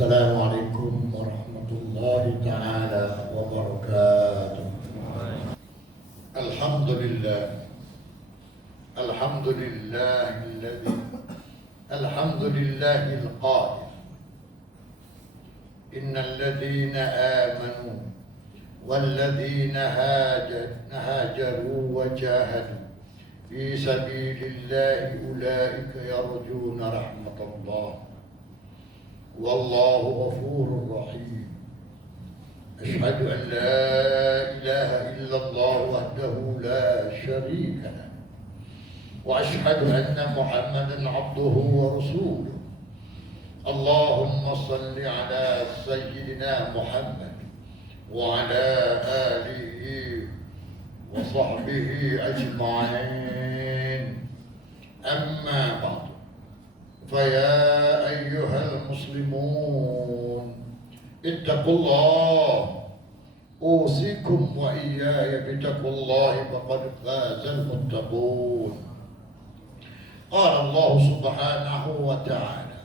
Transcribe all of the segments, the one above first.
Assalamualaikum warahmatullahi ta'ala wabarakatuh. Alhamdulillah. Alhamdulillahil qadir. Innal ladzina amanu wal ladzina hajaru wa jahadu fi sabilillahi ulaika yarjuna rahmatallah. والله غفور رحيم. أشهد أن لا إله إلا الله وحده لا شريك له وأشهد أن محمدا عبده ورسوله. اللهم صل على سيدنا محمد وعلى آله وصحبه أجمعين. أما بعد، فيا أيها المسلمون اتقوا الله، أوصيكم وإياي بتقوى الله فقد فاز المتقون. قال الله سبحانه وتعالى: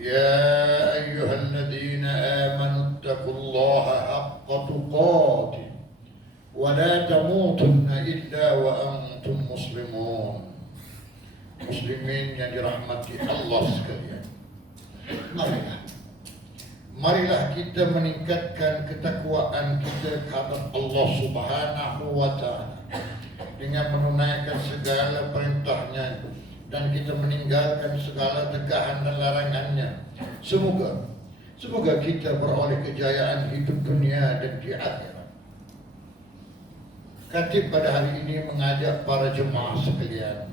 يا أيها الذين آمنوا اتقوا الله حق تقاته ولا تموتن إلا وأنتم مسلمون. Muslimin yang dirahmati Allah sekalian, marilah kita meningkatkan ketakwaan kita kepada Allah Subhanahu wa Ta'ala dengan menunaikan segala perintahnya dan kita meninggalkan segala tegahan dan larangannya. Semoga kita beroleh kejayaan hidup dunia dan di akhirat. Khatib pada hari ini mengajak para jemaah sekalian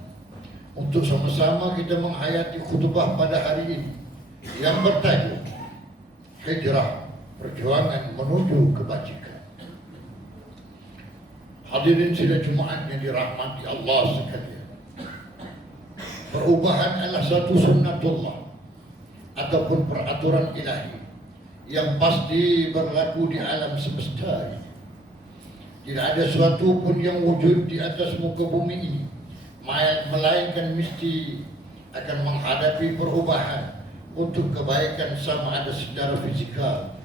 untuk sama-sama kita menghayati khutbah pada hari ini yang bertajuk Hijrah, Perjuangan Menuju Kebajikan. Hadirin sidang Jumaat yang dirahmati Allah sekalian, perubahan adalah satu sunnatullah ataupun peraturan ilahi yang pasti berlaku di alam semesta ini. Tidak ada sesuatu pun yang wujud di atas muka bumi ini melainkan mesti akan menghadapi perubahan untuk kebaikan, sama ada secara fizikal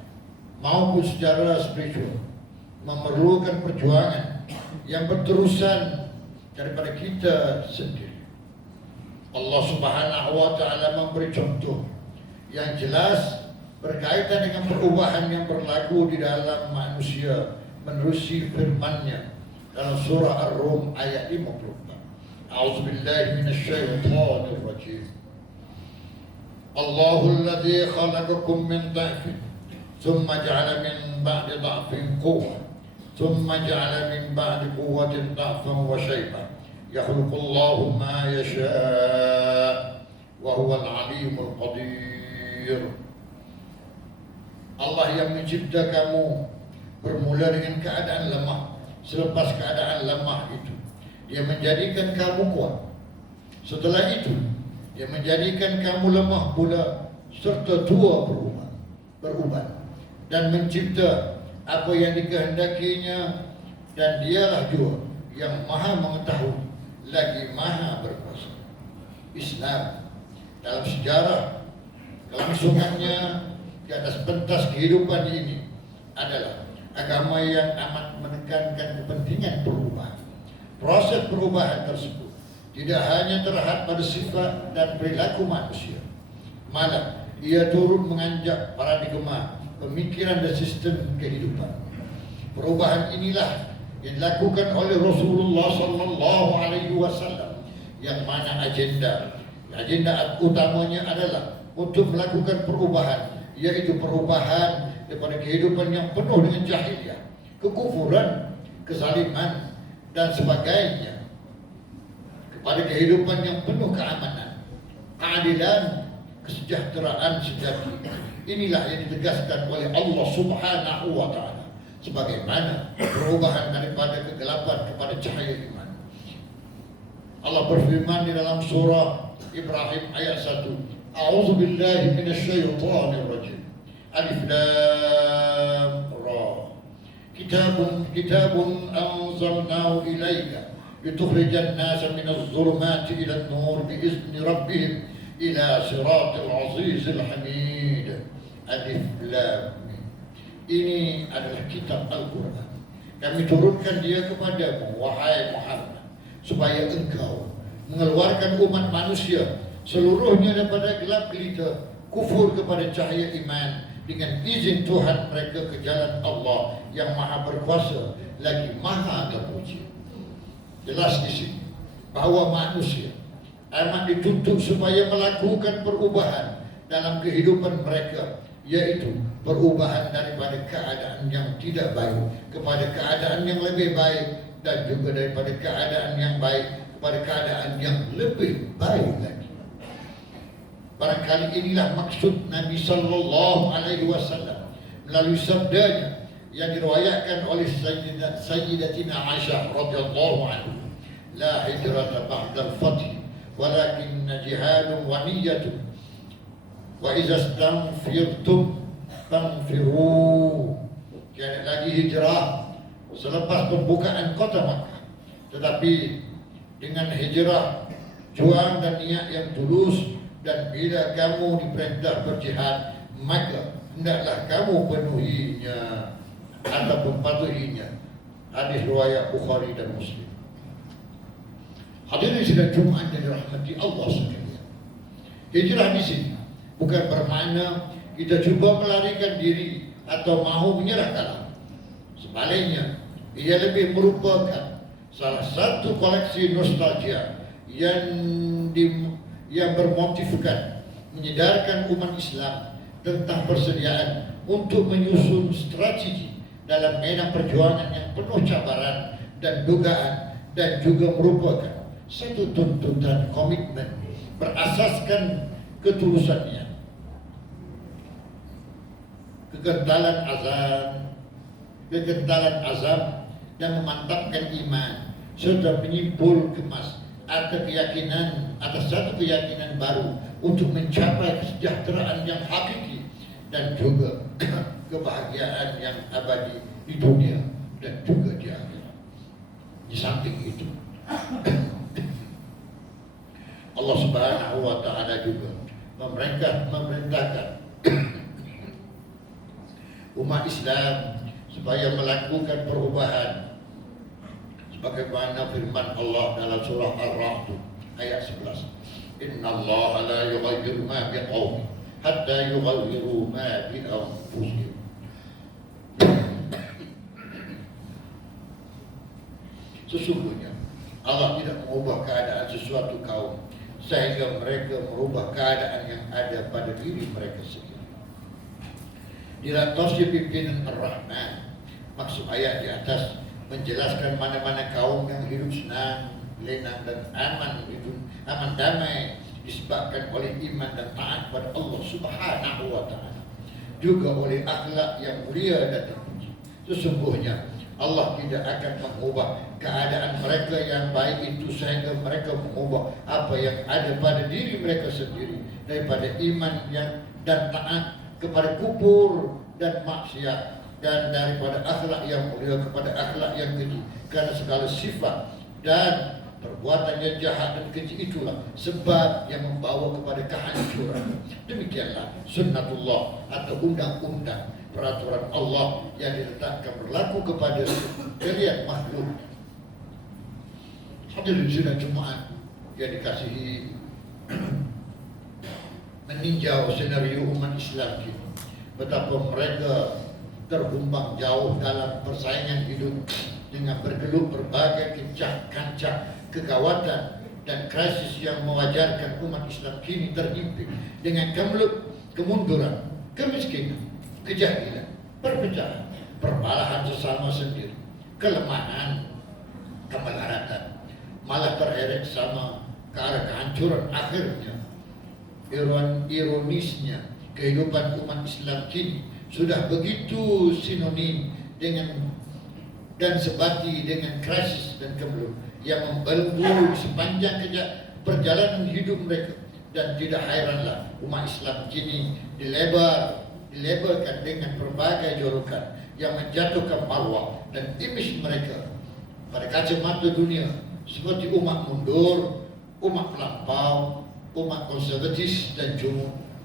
maupun secara spiritual. Memerlukan perjuangan yang berterusan daripada kita sendiri. Allah Subhanahu wa Ta'ala memberi contoh yang jelas berkaitan dengan perubahan yang berlaku di dalam manusia menerusi firman-Nya dalam surah Ar-Rum ayat 54. أعوذ بالله من الشيطان الرجيم. الله الذي خلقكم من ضعف ثم جعل من بعد ضعف قوة ثم جعل من بعد قوة ضعفا وشيبا يخلق الله ما يشاء وهو العليم القدير. Allah yang mencipta kamu bermula dengan keadaan lemah, selepas keadaan lemah itu Dia menjadikan kamu kuat. Setelah itu, Dia menjadikan kamu lemah pula serta tua berubah dan mencipta apa yang dikehendakinya, dan Dialah jua yang maha mengetahui lagi maha berkuasa. Islam dalam sejarah kelangsungannya di atas pentas kehidupan ini adalah agama yang amat menekankan kepentingan perubahan. Proses perubahan tersebut tidak hanya terhad pada sifat dan perilaku manusia, malah ia turut menganjak paradigma, pemikiran dan sistem kehidupan. Perubahan inilah yang dilakukan oleh Rasulullah sallallahu alaihi wasallam, yang mana agenda utamanya adalah untuk melakukan perubahan, yaitu perubahan daripada kehidupan yang penuh dengan jahiliyah, kekufuran, kezaliman dan sebagainya, kepada kehidupan yang penuh keamanan, keadilan, kesejahteraan sejati. Inilah yang ditegaskan oleh Allah Subhanahu wa Ta'ala, sebagaimana perubahan daripada kegelapan kepada cahaya iman. Allah berfirman di dalam surah Ibrahim ayat 1, A'udzu billahi minasyaitonir rajim. Alif Lam Ra. Kitabun anzalnahu ilaika litukhrijan nasa minaz zulumati ilan nur biizni rabbihim ila siratil azizil hamid. Alif Lam Mim. Ini adalah kitab Al-Quran. Kami turunkan dia kepadamu, wahai Muhammad, supaya engkau mengeluarkan umat manusia seluruhnya daripada gelap gelita kufur kepada cahaya iman dengan izin Tuhan mereka ke jalan Allah yang Maha Berkuasa lagi Maha Terpuji. Jelas di sini bahawa manusia amat dituntut supaya melakukan perubahan dalam kehidupan mereka, yaitu perubahan daripada keadaan yang tidak baik kepada keadaan yang lebih baik, dan juga daripada keadaan yang baik kepada keadaan yang lebih baik lagi. Barangkali inilah maksud Nabi sallallahu alaihi wasallam melalui sabdanya yang diriwayatkan oleh Sayyidatina Aisyah radhiyallahu anha, la hijrata ba'da al-fath walakin jihadun wa niyyatun wa idza istanfirtum fanfiru. Tiada lagi hijrah selepas pembukaan kota Makkah, tetapi dengan hijrah juang dan niat yang tulus, dan bila kamu diperintah berjihad maka hendaklah kamu penuhinya ataupun patuhinya. Hadis riwayat Bukhari dan Muslim. Hadirin sidang Jumat yang dirahmati Allah sekalian, hijrah di sini bukan bermakna kita cuba melarikan diri atau mahu menyerah kalah. Sebaliknya, ia lebih merupakan salah satu koleksi nostalgia yang bermotifkan menyedarkan umat Islam tentang persediaan untuk menyusun strategi dalam medan perjuangan yang penuh cabaran dan dugaan, dan juga merupakan satu tuntutan komitmen berasaskan ketulusannya, kekentalan azam dan memantapkan iman, serta menyimpul kemas atas satu keyakinan baru untuk mencapai kesejahteraan yang hakiki dan juga kebahagiaan yang abadi di dunia dan juga di akhirat. Di samping itu, Allah Subhanahu wa taala juga memerintahkan umat Islam supaya melakukan perubahan sebagaimana firman Allah dalam surah Ar-Ra'd ayat 11. Innallaha la yughayyiru ma biqaumin hatta yughayyiru ma bi anfusihim. Sesungguhnya Allah tidak mengubah keadaan sesuatu kaum sehingga mereka merubah keadaan yang ada pada diri mereka sendiri. Dilatasi pimpinan Ar-Rahman, maksud ayat di atas menjelaskan mana-mana kaum yang hidup senang, lenang dan aman damai disebabkan oleh iman dan taat pada Allah Subhanahu wa taala, juga oleh akhlak yang mulia dan terpuji. Sesungguhnya Allah tidak akan mengubah keadaan mereka yang baik itu sehingga mereka mengubah apa yang ada pada diri mereka sendiri daripada iman dan taat kepada kufur dan maksiat, dan daripada akhlak yang mulia kepada akhlak yang keji. Karena segala sifat dan perbuatan yang jahat dan keji itulah sebab yang membawa kepada kehancuran. Demikianlah sunnatullah atau undang-undang peraturan Allah yang diletakkan berlaku kepada sekalian makhluk. Hadirin sidang Jumat yang dikasihi, meninjau senario umat Islam kita, betapa mereka terhumbang jauh dalam persaingan hidup dengan bergelut berbagai kancah kegawatan dan krisis yang mewajarkan umat Islam kini terhimpit dengan kemunduran, kemiskinan, kejahilan, perpecahan, perbalahan sesama sendiri, kelemahan, kemelaratan, malah terheret sama ke arah kehancuran akhirnya. Ironisnya, kehidupan umat Islam kini sudah begitu sinonim dengan dan sebati dengan krisis dan kemelut yang membelenggu sepanjang perjalanan hidup mereka. Dan tidak heranlah umat Islam kini dilabelkan dengan berbagai julukan yang menjatuhkan marwah dan imej mereka pada kacamata dunia, seperti umat mundur, umat melampau, umat konservatif dan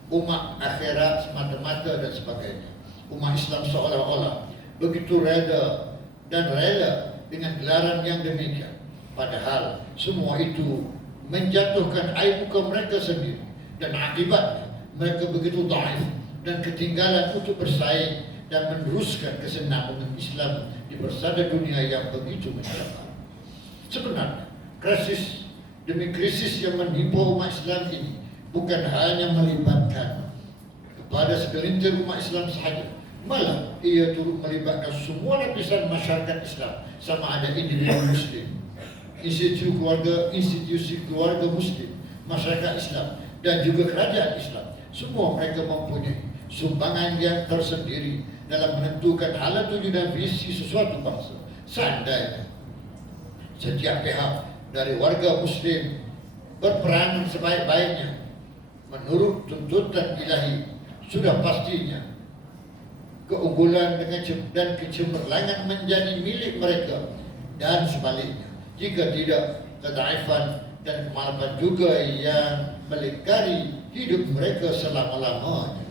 umat akhirat semata-mata dan sebagainya. Umat Islam seolah-olah begitu reda dan rela dengan gelaran yang demikian. Padahal semua itu menjatuhkan air muka mereka sendiri, dan akibatnya mereka begitu dhaif dan ketinggalan untuk bersaing dan meneruskan kesenangan Islam di persada dunia yang begitu mencabar. Sebenarnya krisis demi krisis yang menimpa umat Islam ini bukan hanya melibatkan kepada segelintir umat Islam sahaja, malah ia turut melibatkan semua lapisan masyarakat Islam, sama ada individu Muslim, institusi keluarga Muslim, masyarakat Islam, dan juga kerajaan Islam. Semua mereka mempunyai sumbangan yang tersendiri dalam menentukan ala tuju dan visi sesuatu bangsa. Seandainya setiap pihak dari warga Muslim berperanan sebaik-baiknya menurut tuntutan ilahi, sudah pastinya keunggulan dan kecemerlangan menjadi milik mereka, dan sebaliknya jika tidak, kedhaifan dan kemalapan juga yang melingkari hidup mereka selama-lamanya.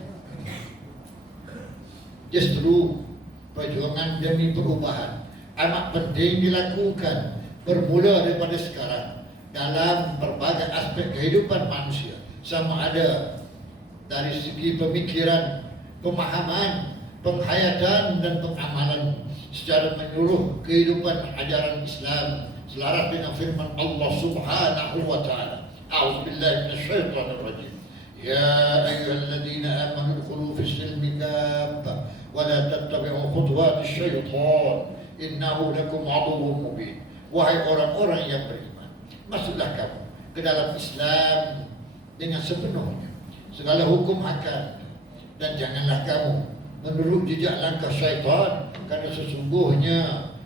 Justru perjuangan demi perubahan amat penting dilakukan bermula daripada sekarang dalam berbagai aspek kehidupan manusia, sama ada dari segi pemikiran, pemahaman, penghayatan dan pengamalan secara menyeluruh kehidupan ajaran Islam selaras dengan firman Allah Subhanahu wa taala. A'udzubillahi minasyaitonir rajim. Ya ayyuhalladzina amanu udkhulu fis-silmi kaffah wa la tattabi'u khutuwatis syaitan innahu lakum aduwwun mubin. Wahai orang-orang yang beriman, masuklah kamu ke dalam Islam dengan sepenuhnya, segala hukum akan, dan janganlah kamu menurut jejak langkah syaitan, karena sesungguhnya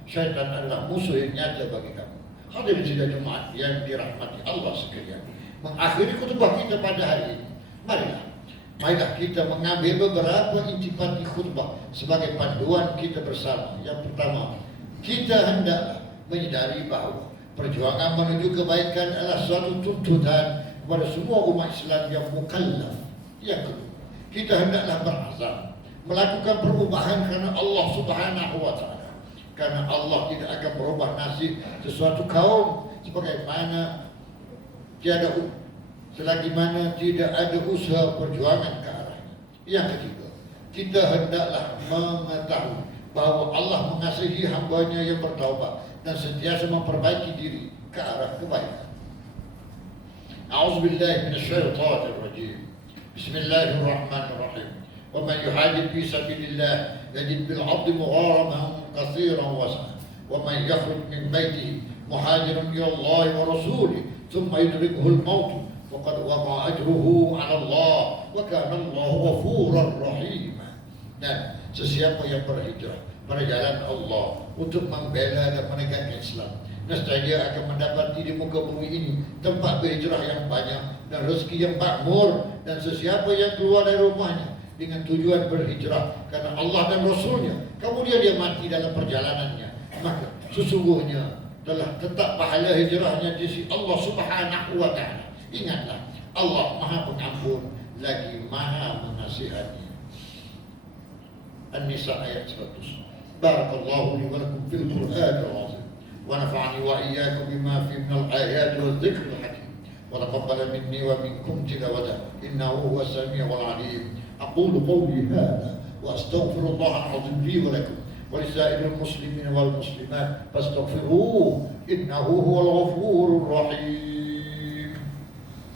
syaitan adalah musuh yang nyata bagi kamu. Hadirin sidang jemaat yang dirahmati Allah sekalian, mengakhiri khutbah kita pada hari ini, marilah kita mengambil beberapa intipati khutbah sebagai panduan kita bersama. Yang pertama, kita hendaklah menyadari bahawa perjuangan menuju kebaikan adalah suatu tuntutan kepada semua umat Islam yang mukallaf. Yang kedua, kita hendaklah berazam melakukan perubahan kerana Allah Subhanahu wa taala. Karena Allah tidak akan berubah nasib sesuatu kaum sebagaimana selagi mana tidak ada usaha perjuangan ke arahnya. Yang ketiga, kita hendaklah mengetahui bahawa Allah mengasihi hamba-Nya yang bertaubat dan sentiasa memperbaiki diri ke arah kebaikan. A'udzubillahi minasyaitonir rajim. Bismillahirrahmanirrahim. Wa man yuhajir fi sabilillah yajid bil 'abdi mugharaman katsiran wasi'an. Wa man yakhruj min baitihi muhajiran ila Allah wa rasulih thumma yudrikuhu al-maut faqad waqa'a ajruhu 'ala Allah wa kana Allahu ghafurar rahim. Dan sesiapa yang berhijrah pada jalan Allah untuk membela dan menegakkan Islam, nescaya dia akan mendapati di muka bumi ini tempat berhijrah yang banyak dan rezeki yang makmur. Dan sesiapa yang keluar dari rumahnya dengan tujuan berhijrah karena Allah dan Rasulnya, kemudian dia mati dalam perjalanannya, maka sesungguhnya telah tetap pahala hijrahnya di sisi Allah Subhanahu wa taala. Ingatlah, Allah Maha Pengampun lagi Maha Menasihati. An-Nisa ayat 100. Barakallahu li wa lakum fil Qur'anil azim wa nafa'ani wa iyyakum bima fihi minal ayati waz zikril hakim wa taqabbal minni wa minkum tilawatahu innahu huwas samiul alim. أقول قولي هذا وأستغفر الله العظيم لي ولكم ولسائر المسلمين والمسلمات فاستغفروه إنه هو الغفور الرحيم.